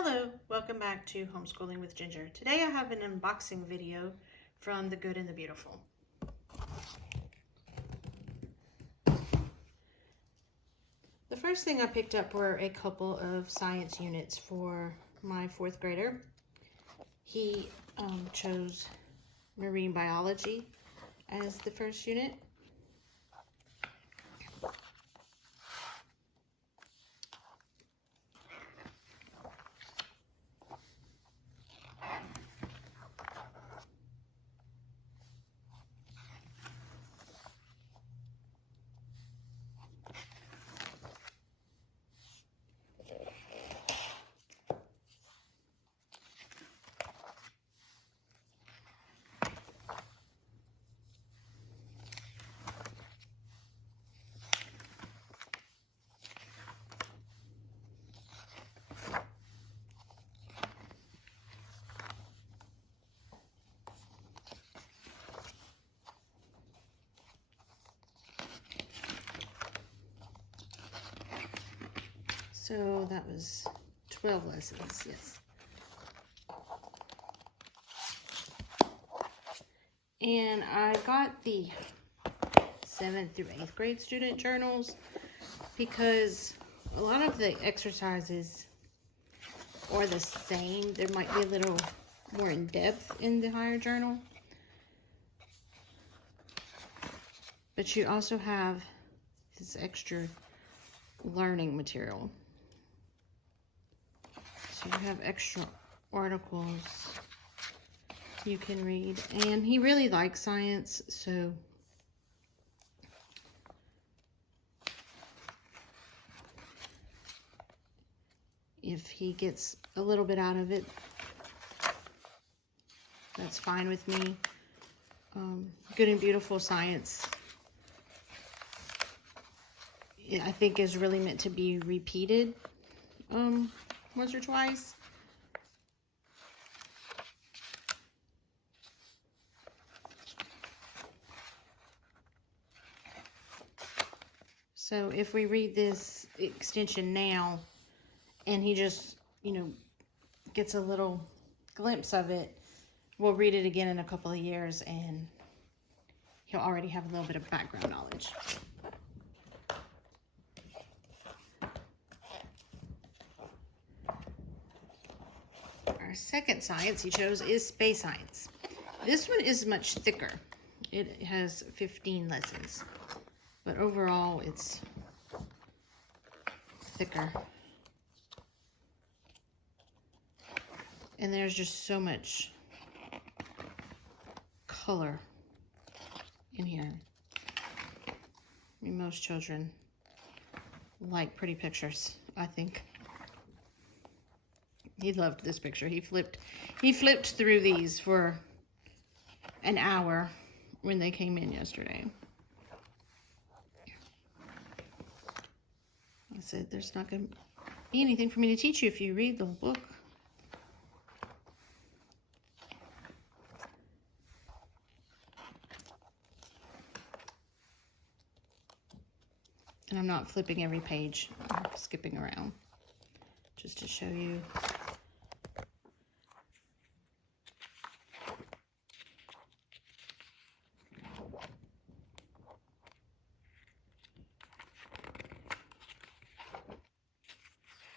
Hello, welcome back to Homeschooling with Ginger. Today I have an unboxing video from The Good and the Beautiful. The first thing I picked up were a couple of science units for my fourth grader. He chose marine biology as the first unit. So that was 12 lessons, yes. And I got the 7th through 8th grade student journals because a lot of the exercises are the same. There might be a little more in depth in the higher journal. But you also have this extra learning material. So you have extra articles you can read. And he really likes science, so if he gets a little bit out of it, that's fine with me. Good and Beautiful Science, I think, is really meant to be repeated once or twice. So if we read this extension now and he just, gets a little glimpse of it, we'll read it again in a couple of years and he'll already have a little bit of background knowledge. Our second science he chose is space science. This one is much thicker. It has 15 lessons, but overall it's thicker. And there's just so much color in here. I mean, most children like pretty pictures, I think. He loved this picture. He flipped through these for an hour when they came in yesterday. I said, there's not going to be anything for me to teach you if you read the book. And I'm not flipping every page. I'm skipping around just to show you.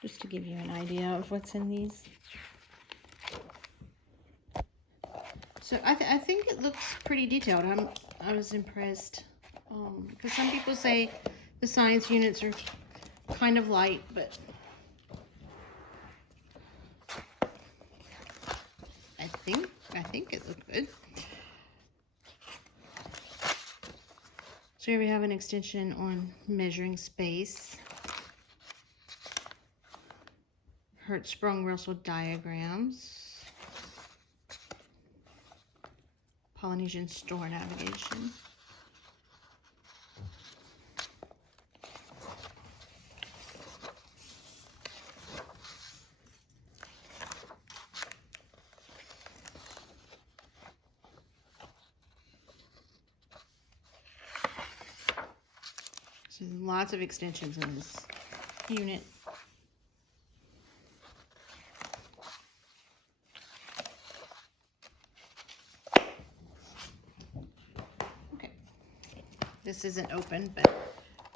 Just to give you an idea of what's in these. So I think it looks pretty detailed. I was impressed. Because some people say the science units are kind of light, but I think it looked good. So here we have an extension on measuring space. Hertzsprung-Russell diagrams. Polynesian star navigation. So lots of extensions in this unit. This isn't open, but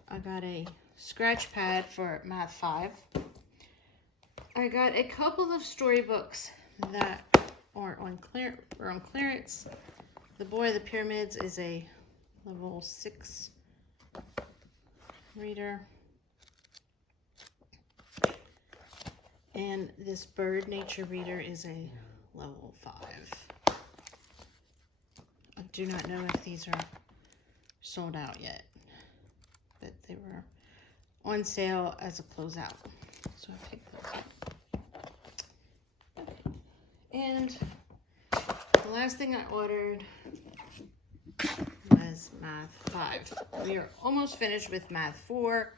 I got a scratch pad for Math 5. I got a couple of storybooks that are on clearance. The Boy of the Pyramids is a level 6 reader. And this Bird Nature reader is a level 5. I do not know if these are sold out yet, but they were on sale as a closeout. So I picked those up. Okay. And the last thing I ordered was Math 5. We are almost finished with Math 4,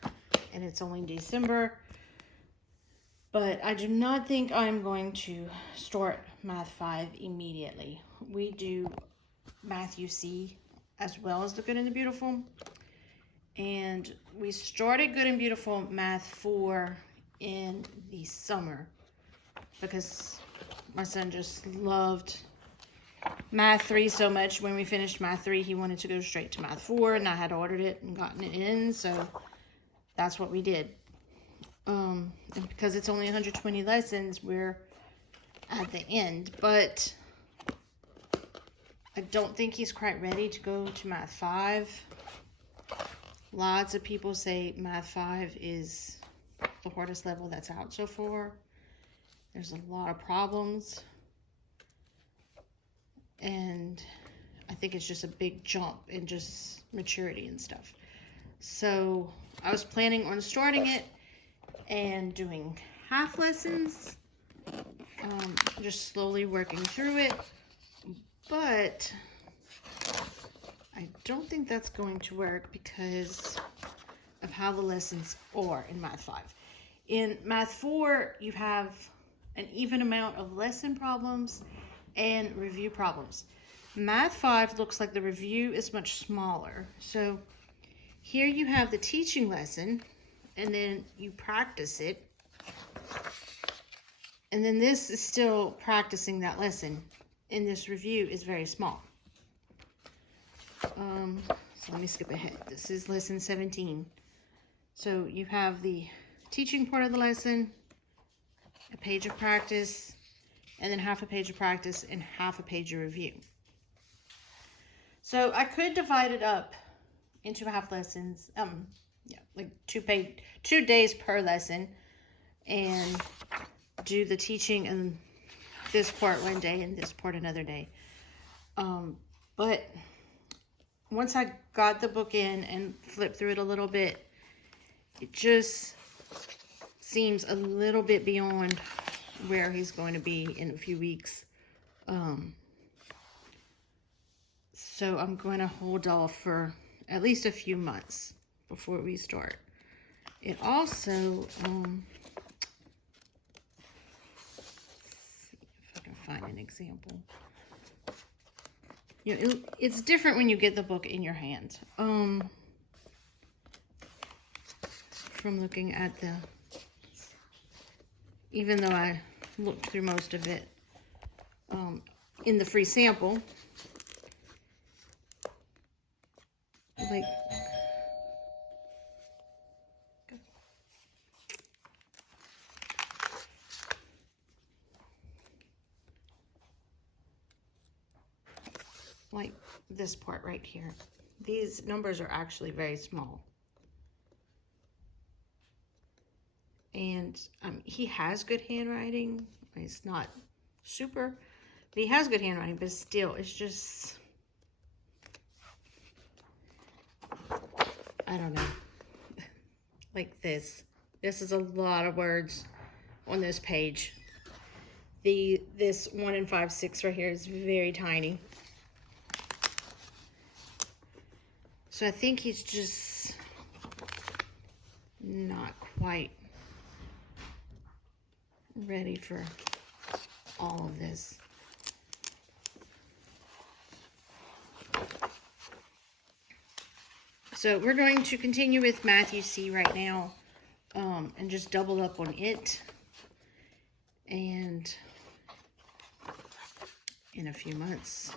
and it's only December. But I do not think I'm going to start Math 5 immediately. We do Math UC as well as the Good and the Beautiful. And we started Good and Beautiful Math 4 in the summer because my son just loved Math 3 so much. When we finished Math 3, he wanted to go straight to Math 4, and I had ordered it and gotten it in, so that's what we did. And because it's only 120 lessons, we're at the end, but I don't think he's quite ready to go to Math 5. Lots of people say Math 5 is the hardest level that's out so far. There's a lot of problems, and I think it's just a big jump in just maturity and stuff. So I was planning on starting it and doing half lessons, just slowly working through it, but I don't think that's going to work because of how the lessons are in Math 5. In Math 4, you have an even amount of lesson problems and review problems. Math 5 looks like the review is much smaller. So here you have the teaching lesson, and then you practice it. And then this is still practicing that lesson, and this review is very small. So let me skip ahead. This is lesson 17. So you have the teaching part of the lesson, a page of practice, and then half a page of practice and half a page of review. So I could divide it up into half lessons, like 2 days per lesson, and do the teaching and this part one day and this part another day. But once I got the book in and flipped through it a little bit, it just seems a little bit beyond where he's going to be in a few weeks. So I'm going to hold off for at least a few months before we start. It also, see if I can find an example. You know, it's different when you get the book in your hand. From looking at even though I looked through most of it in the free sample, like this part right here. These numbers are actually very small. And he has good handwriting. It's not super, but he has good handwriting, but still, it's just, I don't know. Like this. This is a lot of words on this page. This 1 and 5, 6 right here is very tiny. So I think he's just not quite ready for all of this. So we're going to continue with Math UC right now, and just double up on it. And in a few months,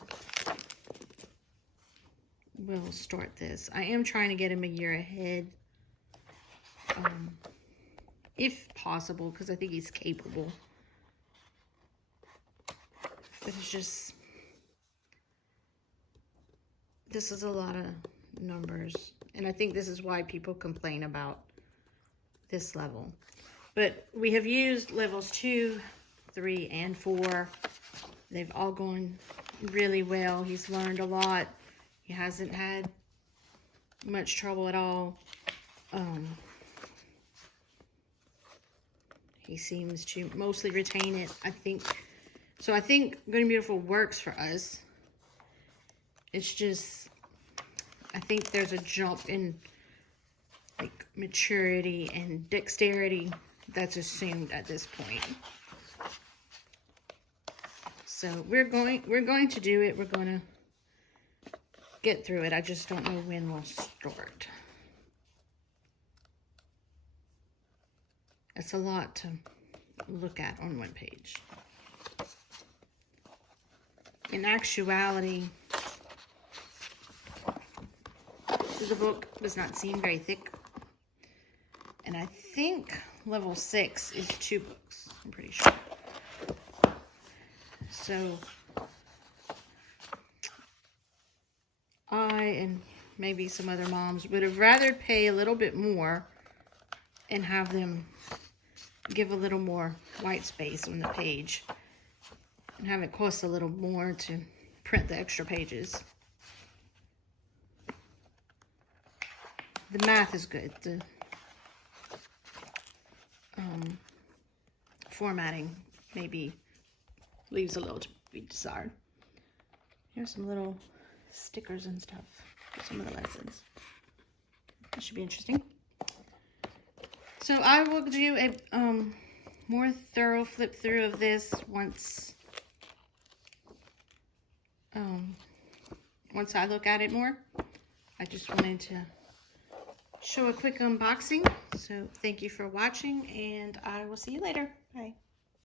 we'll start this. I am trying to get him a year ahead, if possible, because I think he's capable. But it's just, this is a lot of numbers. And I think this is why people complain about this level. But we have used levels 2, 3, and 4. They've all gone really well. He's learned a lot. He hasn't had much trouble at all. He seems to mostly retain it, I think. So I think Good and Beautiful works for us. It's just, I think there's a jump in like maturity and dexterity that's assumed at this point. So we're going to do it. We're going to get through it. I just don't know when we'll start. It's a lot to look at on one page. In actuality, the book does not seem very thick. And I think level 6 is 2 books. I'm pretty sure. So I and maybe some other moms would have rather pay a little bit more and have them give a little more white space on the page and have it cost a little more to print the extra pages. The math is good. The formatting maybe leaves a little to be desired. Here's some little stickers and stuff for some of the lessons. That should be interesting. So I will do a more thorough flip through of this once I look at it more. I just wanted to show a quick unboxing. So thank you for watching, and I will see you later. Bye.